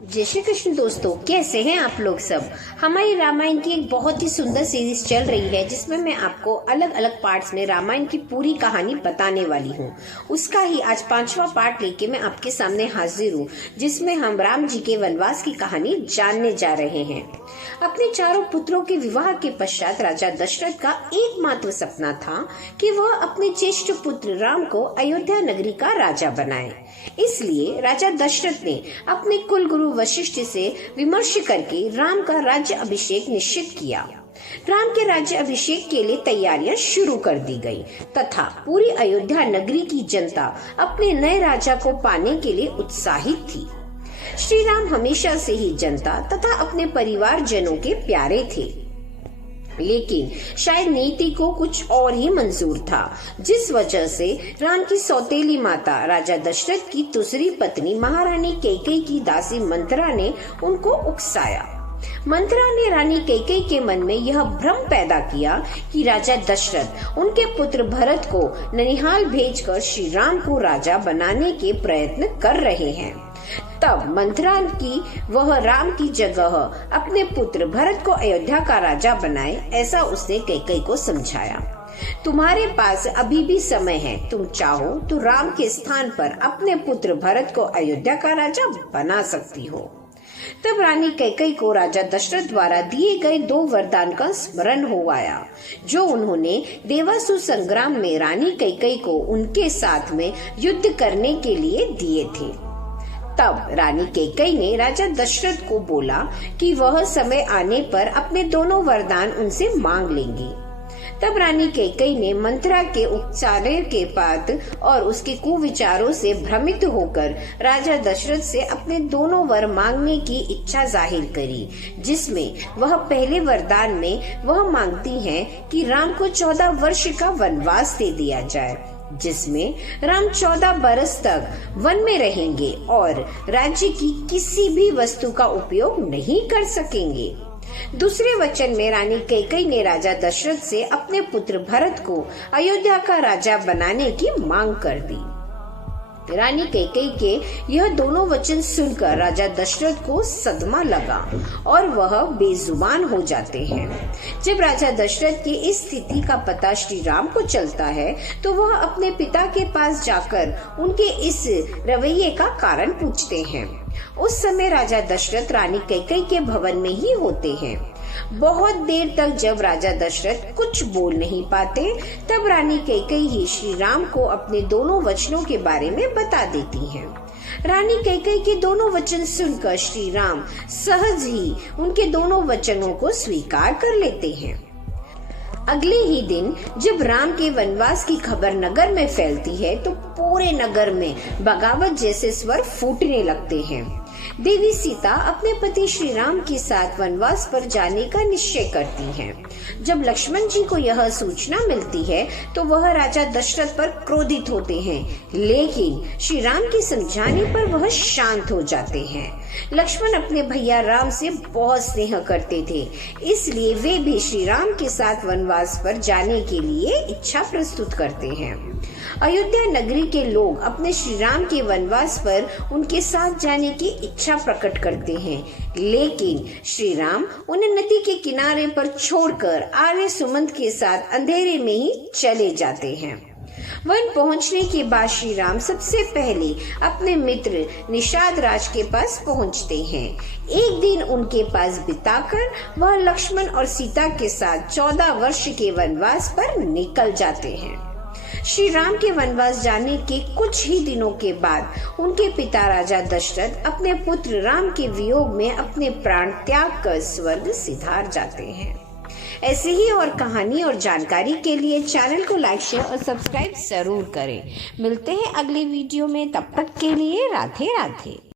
जय श्री कृष्ण दोस्तों, कैसे हैं आप लोग सब। हमारी रामायण की एक बहुत ही सुंदर सीरीज चल रही है जिसमें मैं आपको अलग अलग पार्ट्स में रामायण की पूरी कहानी बताने वाली हूँ। उसका ही आज 5वां पार्ट लेके मैं आपके सामने हाजिर हूँ, जिसमें हम राम जी के वनवास की कहानी जानने जा रहे हैं। अपने चारों पुत्रों के विवाह के पश्चात राजा दशरथ का एकमात्र सपना था कि वह अपने ज्येष्ठ पुत्र राम को अयोध्या नगरी का राजा बनाए। इसलिए राजा दशरथ ने अपने कुल गुरु वशिष्ठ से विमर्श करके राम का राज्य अभिषेक निश्चित किया। राम के राज्य अभिषेक के लिए तैयारियां शुरू कर दी गई तथा पूरी अयोध्या नगरी की जनता अपने नए राजा को पाने के लिए उत्साहित थी। श्री राम हमेशा से ही जनता तथा अपने परिवार जनों के प्यारे थे, लेकिन शायद नीति को कुछ और ही मंजूर था, जिस वजह से राम की सौतेली माता राजा दशरथ की दूसरी पत्नी महारानी कैकेयी की दासी मंथरा ने उनको उकसाया। मंथरा ने रानी कैकेयी के मन में यह भ्रम पैदा किया कि राजा दशरथ उनके पुत्र भरत को ननिहाल भेजकर श्री राम को राजा बनाने के प्रयत्न कर रहे हैं। तब मंथरा की वह राम की जगह अपने पुत्र भरत को अयोध्या का राजा बनाए, ऐसा उसने कैकेयी को समझाया। तुम्हारे पास अभी भी समय है, तुम चाहो तो राम के स्थान पर अपने पुत्र भरत को अयोध्या का राजा बना सकती हो। तब रानी कैकेयी को राजा दशरथ द्वारा दिए गए 2 वरदान का स्मरण हो आया, जो उन्होंने देवासुर संग्राम में रानी कैकेयी को उनके साथ में युद्ध करने के लिए दिए थे। तब रानी कैकेयी ने राजा दशरथ को बोला कि वह समय आने पर अपने दोनों वरदान उनसे मांग लेंगी। तब रानी कैकेयी ने मंथरा के उपचार के बाद और उसके कुविचारों से भ्रमित होकर राजा दशरथ से अपने दोनों वर मांगने की इच्छा जाहिर करी, जिसमें वह पहले वरदान में वह मांगती हैं कि राम को 14 वर्ष का वनवास दे दिया जाए, जिसमें राम 14 बरस तक वन में रहेंगे और राज्य की किसी भी वस्तु का उपयोग नहीं कर सकेंगे। दूसरे वचन में रानी कैकेयी ने राजा दशरथ से अपने पुत्र भरत को अयोध्या का राजा बनाने की मांग कर दी। रानी कैकेयी के यह दोनों वचन सुनकर राजा दशरथ को सदमा लगा और वह बेजुबान हो जाते हैं। जब राजा दशरथ की इस स्थिति का पता श्री राम को चलता है तो वह अपने पिता के पास जाकर उनके इस रवैये का कारण पूछते हैं। उस समय राजा दशरथ रानी कैकेयी के भवन में ही होते हैं। बहुत देर तक जब राजा दशरथ कुछ बोल नहीं पाते, तब रानी कैकेयी ही श्री राम को अपने दोनों वचनों के बारे में बता देती हैं। रानी कैकेयी के दोनों वचन सुनकर श्री राम सहज ही उनके दोनों वचनों को स्वीकार कर लेते हैं। अगले ही दिन जब राम के वनवास की खबर नगर में फैलती है तो पूरे नगर में बगावत जैसे स्वर फूटने लगते हैं। देवी सीता अपने पति श्री राम के साथ वनवास पर जाने का निश्चय करती हैं। जब लक्ष्मण जी को यह सूचना मिलती है तो वह राजा दशरथ पर क्रोधित होते हैं, लेकिन श्री राम के समझाने पर वह शांत हो जाते हैं। लक्ष्मण अपने भैया राम से बहुत स्नेह करते थे, इसलिए वे भी श्री राम के साथ वनवास पर जाने के लिए इच्छा प्रस्तुत करते हैं। अयोध्या नगरी के लोग अपने श्री राम के वनवास पर उनके साथ जाने की इच्छा प्रकट करते हैं, लेकिन श्री राम उन्हें नदी के किनारे पर छोड़कर आर्य सुमंत के साथ अंधेरे में ही चले जाते हैं। वन पहुंचने के बाद श्री राम सबसे पहले अपने मित्र निषाद राज के पास पहुंचते हैं। एक दिन उनके पास बिताकर वह लक्ष्मण और सीता के साथ 14 वर्ष के वनवास पर निकल जाते हैं। श्री राम के वनवास जाने के कुछ ही दिनों के बाद उनके पिता राजा दशरथ अपने पुत्र राम के वियोग में अपने प्राण त्याग कर स्वर्ग सिधार जाते हैं। ऐसे ही और कहानी और जानकारी के लिए चैनल को लाइक, शेयर और सब्सक्राइब जरूर करें। मिलते हैं अगले वीडियो में, तब तक के लिए राधे राधे।